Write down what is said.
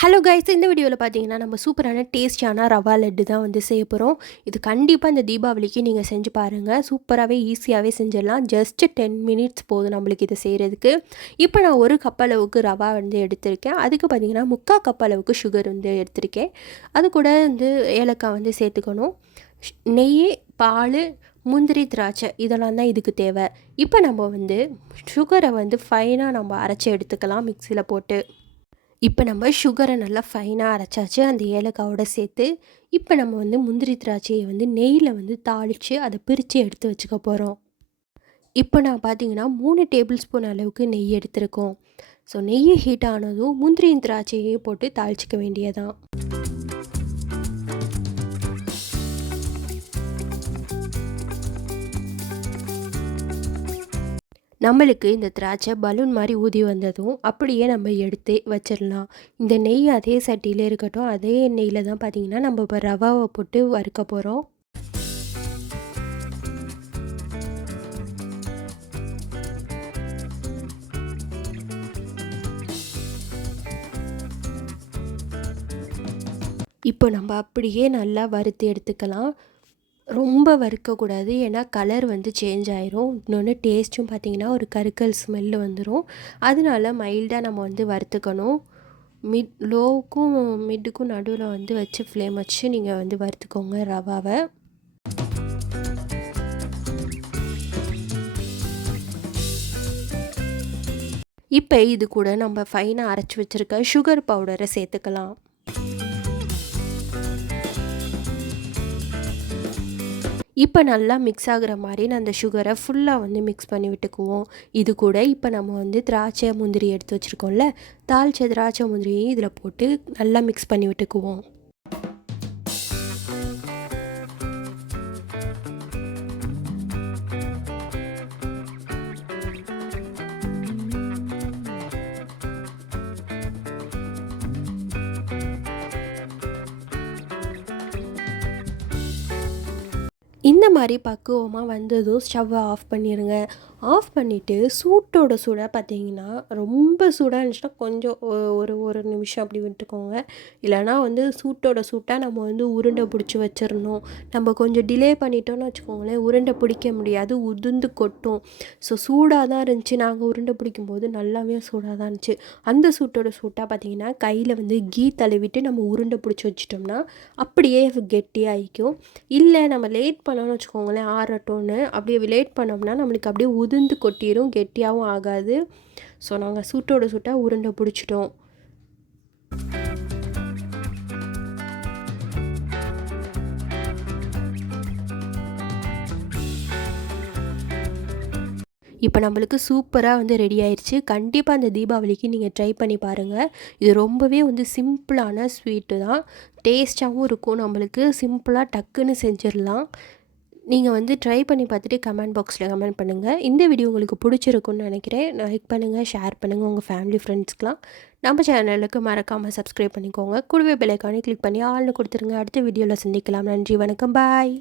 Hello guys, இந்த வீடியோவில் பார்த்தீங்கன்னா நம்ம சூப்பரான டேஸ்டியான ரவா லட்டு தான் வந்து செய்ய போகிறோம். இது கண்டிப்பாக இந்த தீபாவளிக்கு நீங்கள் செஞ்சு பாருங்கள். சூப்பராகவே ஈஸியாகவே செஞ்சிடலாம். ஜஸ்ட் 10 மினிட்ஸ் போதும் நம்மளுக்கு இதை செய்கிறதுக்கு. இப்போ நான் ஒரு கப் அளவுக்கு ரவா வந்து எடுத்திருக்கேன். அதுக்கு பார்த்தீங்கன்னா 3/4 கப் அளவுக்கு சுகர் வந்து எடுத்திருக்கேன். அது கூட வந்து ஏலக்காய் வந்து சேர்த்துக்கணும். நெய், பால், முந்திரி, திராட்சை இதெல்லாம் தான் இதுக்கு தேவை. இப்போ நம்ம வந்து சுகரை வந்து ஃபைனாக நம்ம அரைச்சி எடுத்துக்கலாம் மிக்சியில் போட்டு. இப்போ நம்ம சுகரை நல்லா ஃபைனாக அரைச்சாச்சு அந்த ஏலக்காவோட சேர்த்து. இப்போ நம்ம வந்து முந்திரி திராட்சையை வந்து நெய்யில் வந்து தாளித்து அதை பிரித்து எடுத்து வச்சுக்க போகிறோம். இப்போ நான் பார்த்தீங்கன்னா 3 டேபிள் ஸ்பூன் அளவுக்கு நெய் எடுத்திருக்கோம். ஸோ நெய் ஹீட் ஆனதும் முந்திரியும் திராட்சையையும் போட்டு தாளிச்சிக்க வேண்டியதான். நம்மளுக்கு இந்த திராட்சை பலூன் மாதிரி ஊதி வந்ததும் அப்படியே நம்ம எடுத்து வச்சிடலாம். இந்த நெய் அதே சட்டியில் இருக்கட்டும். அதே எண்ணெயில் தான் பார்த்திங்கன்னா நம்ம இப்போ ரவாவை போட்டு வறுக்க போகிறோம். இப்போ நம்ம அப்படியே நல்லா வறுத்து எடுத்துக்கலாம். ரொம்ப வறுக்கக்கூடாது, ஏன்னா கலர் வந்து சேஞ்ச் ஆயிரும். இன்னொன்று டேஸ்ட்டும் பார்த்திங்கன்னா ஒரு கருக்கல் ஸ்மெல்லு வந்துடும். அதனால மைல்டாக நம்ம வந்து வறுத்துக்கணும். லோவுக்கும் மிட்டுக்கும் நடுவில் வந்து வச்சு ஃப்ளேம் வச்சு நீங்கள் வந்து வறுத்துக்கோங்க ரவாவை. இப்போ இது கூட நம்ம ஃபைனாக அரைச்சி வச்சுருக்க சுகர் பவுடரை சேர்த்துக்கலாம். இப்போ நல்லா மிக்ஸ் ஆகிற மாதிரி நான் அந்த சுகரை ஃபுல்லாக வந்து மிக்ஸ் பண்ணி விட்டுக்குவோம். இது கூட இப்போ நம்ம வந்து திராட்சை முந்திரி எடுத்து வச்சுருக்கோம்ல, தாளிச்ச திராட்சை முந்திரியும் இதில் போட்டு நல்லா மிக்ஸ் பண்ணி விட்டுக்குவோம். இந்த மாதிரி பக்குவமாக வந்ததும் ஸ்டவ்வை ஆஃப் பண்ணிடுங்க. ஆஃப் பண்ணிவிட்டு சூட்டோட சூடாக பார்த்தீங்கன்னா ரொம்ப சூடாக இருந்துச்சுன்னா கொஞ்சம் ஒரு நிமிஷம் அப்படி விட்டுக்கோங்க. இல்லைனா வந்து சூட்டோட சூட்டாக நம்ம வந்து உருண்டை பிடிச்சி வச்சிடணும். நம்ம கொஞ்சம் டிலே பண்ணிட்டோன்னு வச்சுக்கோங்களேன், உருண்டை பிடிக்க முடியாது, உதிர்ந்து கொட்டும். ஸோ சூடாக தான் இருந்துச்சு. நாங்கள் உருண்டை பிடிக்கும்போது நல்லாவே சூடாக தான் இருந்துச்சு. அந்த சூட்டோட சூட்டாக பார்த்தீங்கன்னா கையில் வந்து கீ தழுவிட்டு நம்ம உருண்டை பிடிச்சி வச்சிட்டோம்னா அப்படியே கெட்டியாகிக்கும். இல்லை நம்ம லேட் பண்ணோன்னு வச்சுக்கோங்களேன், ஆறட்டோன்னு அப்படியே லேட் பண்ணோம்னா நம்மளுக்கு அப்படியே உதிர்ந்து கொட்டிடும், கெட்டியாகவும் ஆகாது. ஸோ நாங்கள் சூட்டோட சூட்டாக உருண்டை பிடிச்சிட்டோம். இப்போ நம்மளுக்கு சூப்பராக வந்து ரெடி ஆயிடுச்சு. கண்டிப்பாக அந்த தீபாவளிக்கு நீங்கள் ட்ரை பண்ணி பாருங்கள். இது ரொம்பவே வந்து சிம்பிளான ஸ்வீட்டு தான். டேஸ்ட்டாகவும் இருக்கும். நம்மளுக்கு சிம்பிளாக டக்குன்னு செஞ்சிடலாம். நீங்கள் வந்து ட்ரை பண்ணி பார்த்துட்டு கமெண்ட் பாக்ஸில் கமெண்ட் பண்ணுங்கள். இந்த வீடியோ உங்களுக்கு பிடிச்சிருக்குன்னு நினைக்கிறேன். லைக் பண்ணுங்கள், ஷேர் பண்ணுங்கள் உங்கள் ஃபேமிலி ஃப்ரெண்ட்ஸ்க்கெலாம். நம்ம சேனலுக்கு மறக்காமல் சப்ஸ்கிரைப் பண்ணிக்கோங்க. கூடவே பெல் ஐக்கானை கிளிக் பண்ணி ஆல்னு கொடுத்துருங்க. அடுத்த வீடியோவில் சந்திக்கலாம். நன்றி, வணக்கம், பாய்.